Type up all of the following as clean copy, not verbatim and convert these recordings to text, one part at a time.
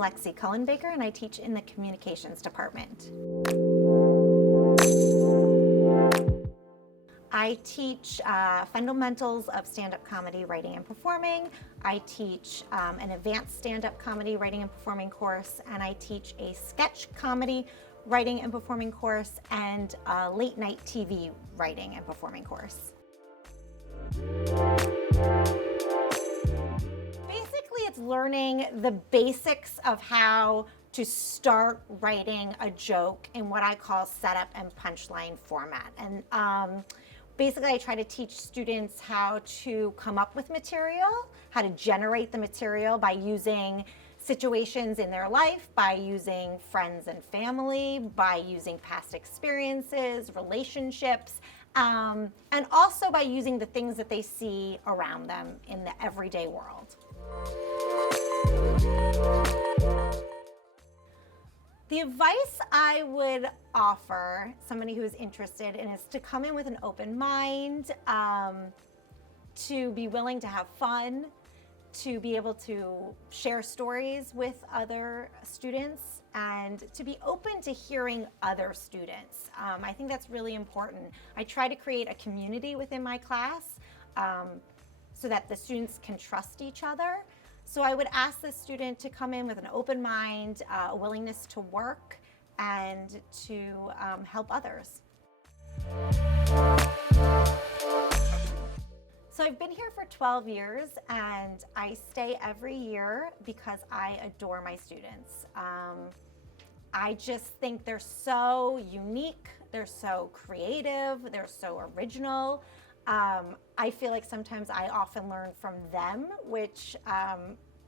Lexi Cullen-Baker, and I teach in the communications department. I teach fundamentals of stand-up comedy writing and performing. I teach an advanced stand-up comedy writing and performing course, and I teach a sketch comedy writing and performing course and a late night TV writing and performing course. Basically, it's learning the basics of how to start writing a joke in what I call setup and punchline format. And basically, I try to teach students how to come up with material, how to generate the material by using situations in their life, by using friends and family, by using past experiences, relationships, and also by using the things that they see around them in the everyday world. The advice I would offer somebody who is interested in is to come in with an open mind, to be willing to have fun, to be able to share stories with other students, and to be open to hearing other students. I think that's really important. I try to create a community within my class so that the students can trust each other. So I would ask the student to come in with an open mind, a willingness to work, and to help others. So I've been here for 12 years, and I stay every year because I adore my students. I just think they're so unique, they're so creative, they're so original. I feel like sometimes I often learn from them, which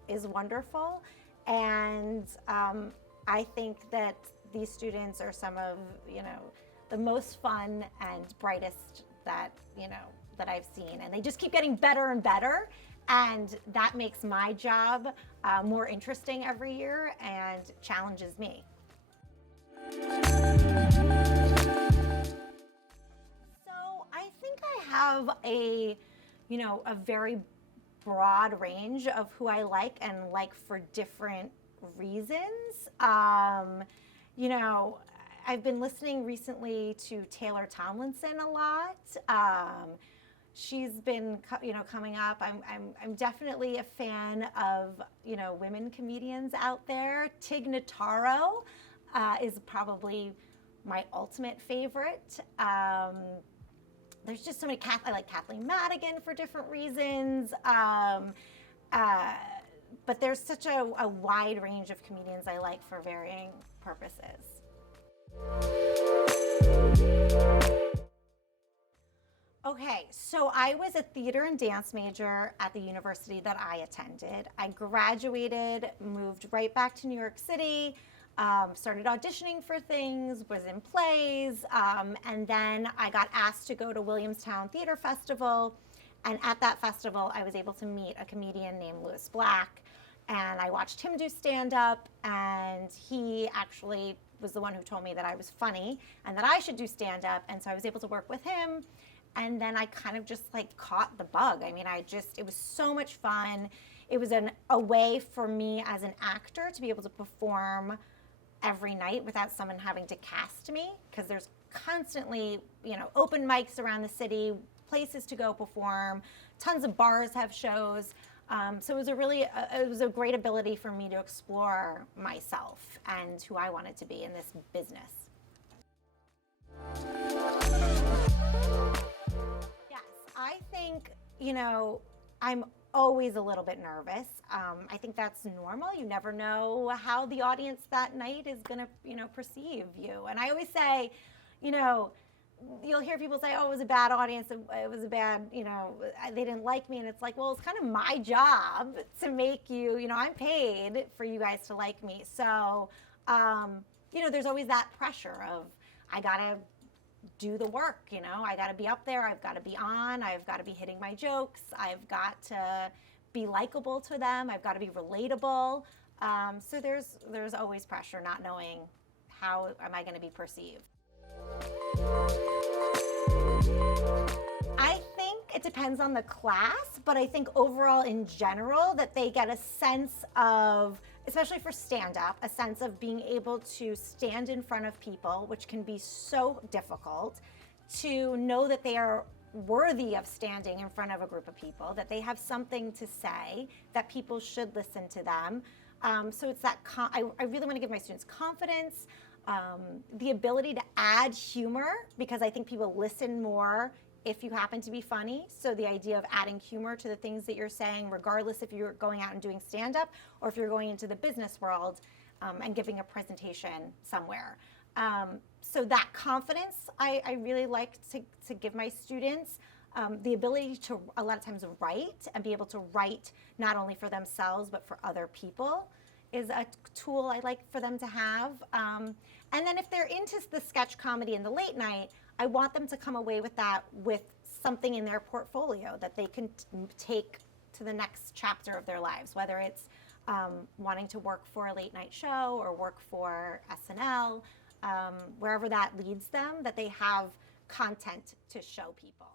is wonderful. And I think that these students are some of, the most fun and brightest that I've seen. And they just keep getting better and better. And that makes my job more interesting every year and challenges me. Have a very broad range of who I like and like for different reasons. I've been listening recently to Taylor Tomlinson a lot. She's been, coming up. I'm definitely a fan of, women comedians out there. Tig Notaro is probably my ultimate favorite. There's just so many, I like Kathleen Madigan for different reasons, but there's such a wide range of comedians I like for varying purposes. Okay, so I was a theater and dance major at the university that I attended. I graduated, moved right back to New York City, started auditioning for things, was in plays, and then I got asked to go to Williamstown Theater Festival, and at that festival I was able to meet a comedian named Lewis Black, and I watched him do stand-up, and he actually was the one who told me that I was funny and that I should do stand-up, and so I was able to work with him, and then I kind of just caught the bug. I mean, it was so much fun. It was a way for me as an actor to be able to perform every night without someone having to cast me, because there's constantly, open mics around the city, places to go perform, tons of bars have shows. So it was a great ability for me to explore myself and who I wanted to be in this business. Yes, I think, I'm always a little bit nervous. I think that's normal. You never know how the audience that night is gonna, perceive you. And I always say, you'll hear people say, oh, it was a bad audience, it was a bad, they didn't like me. And it's like, well, it's kind of my job to make you, I'm paid for you guys to like me. So, there's always that pressure of, I gotta do the work, I gotta be up there, I've gotta be on, I've gotta be hitting my jokes, I've got to be likable to them, I've gotta be relatable. So there's always pressure, not knowing how am I gonna be perceived. I think it depends on the class, but I think overall in general that they get a sense of especially for stand-up, a sense of being able to stand in front of people, which can be so difficult, to know that they are worthy of standing in front of a group of people, that they have something to say, that people should listen to them. So it's that, I really want to give my students confidence, the ability to add humor, because I think people listen more if you happen to be funny. So the idea of adding humor to the things that you're saying, regardless if you're going out and doing stand-up or if you're going into the business world and giving a presentation somewhere. So that confidence I really like to give my students. The ability to a lot of times write and be able to write not only for themselves but for other people is a tool I like for them to have. And then if they're into the sketch comedy and the late night, I want them to come away with that with something in their portfolio that they can take to the next chapter of their lives, whether it's wanting to work for a late night show or work for SNL, wherever that leads them, that they have content to show people.